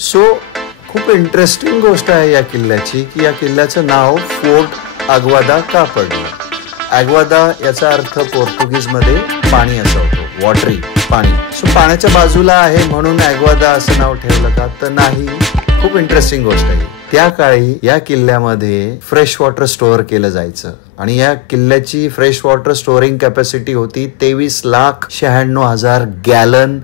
So खूप interesting गोष्ट आहे या किल्ल्याची की या किल्ल्याचं नाव फोर्ट अग्वादा का पडलं. अग्वादा याचा अर्थ पोर्तुगीजमध्ये पाणी असा होतो, वॉटरी पाणी. सो पाण्याच्या बाजूला आहे म्हणून अग्वादा असं नाव ठेवलं का तर नाही. खूप इंटरेस्टिंग गोष्ट आहे. त्या काळी या किल्ल्यामध्ये फ्रेश वॉटर स्टोअर केलं जायचं आणि या किल्ल्याची फ्रेश वॉटर स्टोअरिंग कॅपॅसिटी होती 23,96,000 गॅलन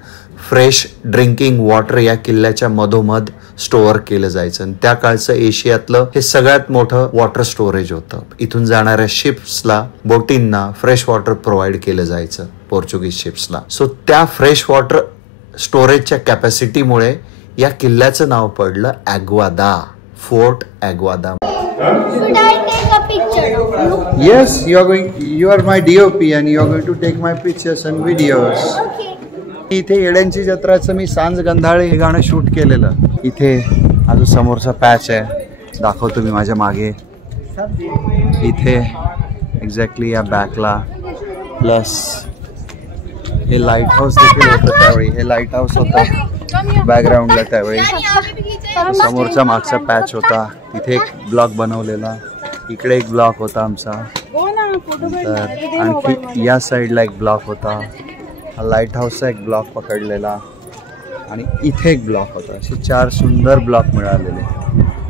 फ्रेश ड्रिंकिंग वॉटर या किल्ल्याच्या मधोमध स्टोअर केलं जायचं. आणि त्या काळचं एशियातलं हे सगळ्यात मोठं वॉटर स्टोरेज होतं. इथून जाणाऱ्या शिप्सला, बोटींना फ्रेश वॉटर प्रोव्हाइड केलं जायचं पोर्चुगीज शिप्सला. सो त्या फ्रेश वॉटर स्टोरेजच्या कॅपॅसिटीमुळे या किल्ल्याचं नाव पडलं अग्वादा, fort अग्वादा. Should I take a picture of you? Yes, you are my DOP and you are going to take my pictures and videos. Okay. इथे येड्यांची जत्राचं मी सांज गंधाळे हे गाणं शूट केलेलं. इथे अजून समोरचा पॅच आहे, दाखवतो मी माझ्या मागे. इथे एक्झॅक्टली या बॅकला प्लस हे लाईट हाऊस देखील होतं त्यावेळी. हे लाईट हाऊस होतं बॅकग्राऊंडला त्यावेळी. समोरचा मागचा पॅच होता, तिथे एक ब्लॉक बनवलेला, इकडे एक ब्लॉक होता आमचा, तर आणखी या साईडला एक ब्लॉक होता. हा लाईट हाऊसचा एक ब्लॉक पकडलेला आणि इथे एक ब्लॉक होता. असे 4 सुंदर ब्लॉक मिळालेले.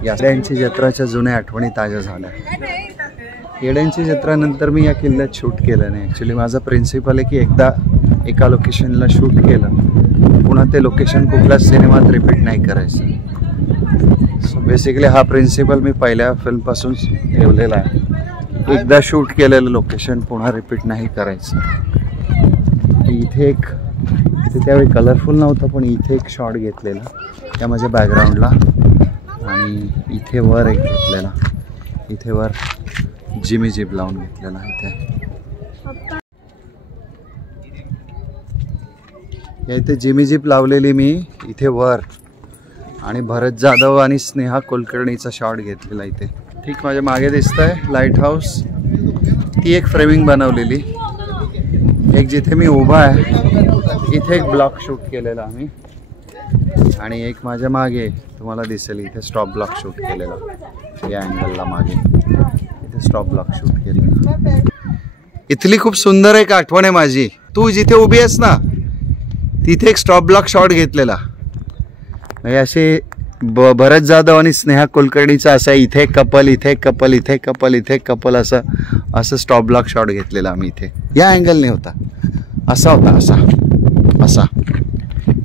येड्यांची जत्राच्या जुन्या आठवणी ताज्या झाल्या. येड्यांची जत्रानंतर मी या किल्ल्यात शूट केलं नाही. ॲक्च्युली माझा प्रिन्सिपल आहे की एकदा एका लोकेशनला शूट केलं पुन्हा ते लोकेशन कुठल्याच सिनेमात रिपीट नाही करायचं. सो बेसिकली हा प्रिन्सिपल मी पहिल्या फिल्मपासून ठेवलेला आहे. एकदा शूट केलेलं लोकेशन पुन्हा रिपीट नाही करायचं. इथे एक, इथे त्यावेळी कलरफुल नव्हतं पण इथे एक शॉट घेतलेला त्या माझ्या बॅकग्राऊंडला आणि इथे वर एक घेतलेला, इथे वर जिमी जीप लावून घेतलेला. इथे जिमी जीप लावलेली मी इथे वर आणि भरत जाधव आणि स्नेहा कुलकर्णीचा शॉट घेतलेला इथे. ठीक माझ्या मागे दिसतंय लाईट हाऊस, ती एक फ्रेमिंग बनवलेली. एक जिथे मी उभा आहे इथे एक ब्लॉक शूट केलेला आम्ही आणि एक माझ्या मागे तुम्हाला दिसेल इथे स्टॉप ब्लॉक शूट केलेला. या अँगलला मागे इथे स्टॉप ब्लॉक शूट केलेला. इथली खूप सुंदर एक आठवण आहे माझी. तू जिथे उभी आहेस ना तिथे एक स्टॉप ब्लॉक शॉट घेतलेला. म्हणजे असे भरत जाधव आणि स्नेहा कुलकर्णीचा असा इथे कपल, इथे कपल, इथे कपल, इथे कपल, असं स्टॉप ब्लॉक शॉट घेतलेला आम्ही इथे. या अँगलने होता, असा होता, असा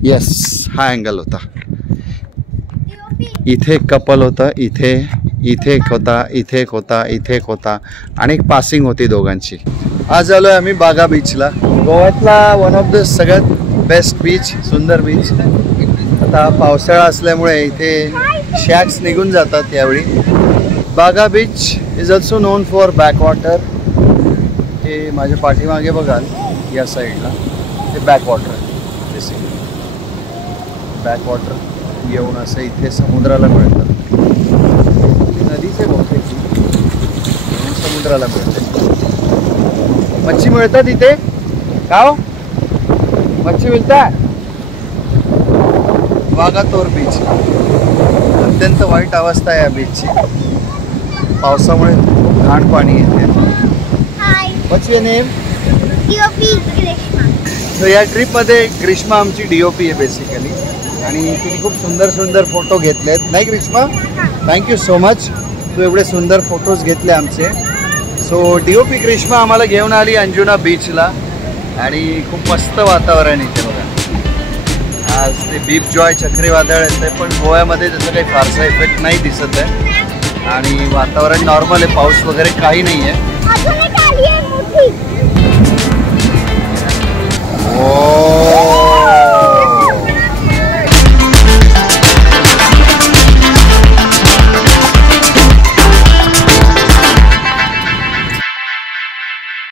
येस हा अँगल होता. इथे एक कपल होतं, इथे एक होता, इथे एक होता, इथे एक होता आणि एक पासिंग होती दोघांची. आज आलोय आम्ही बागा बीचला, गोव्यातला वन ऑफ द सगळ्यात बेस्ट बीच, सुंदर बीच. आता पावसाळा असल्यामुळे इथे शॅक्स निघून जातात यावेळी. बागा beach is also non for backwater. हे माझ्या पाठीमागे बघाल या साईडला हे बॅकवॉटर आहे. बेसिकली बॅकवॉटर येऊन असं इथे समुद्राला मिळतं. नदीचे बहुतेक समुद्राला मिळते. मच्छी मिळतात इथे का हो? मच्छी मिळतात. वागातोर बीच अत्यंत वाईट अवस्था आहे या बीचची. पावसामुळे घाण पाणी येते. What's your name? DOP Grishma. So या ट्रिपमध्ये ग्रीष्मा आमची DOP आहे बेसिकली आणि तिने खूप सुंदर सुंदर फोटो घेतलेत नाही ग्रीष्मा? Thank you so much. तू एवढे सुंदर फोटोज घेतले आमचे. सो DOP ग्रीष्मा आम्हाला घेऊन आली अंजुना बीचला आणि खूप मस्त वातावरण इथे बघा. आज ते बिपजॉय चक्रीवादळ येते पण गोव्यामध्ये त्याचा काही फारसा इफेक्ट नाही दिसत आहे आणि वातावरण नॉर्मल आहे. पाऊस वगैरे काही नाही आहे. Oh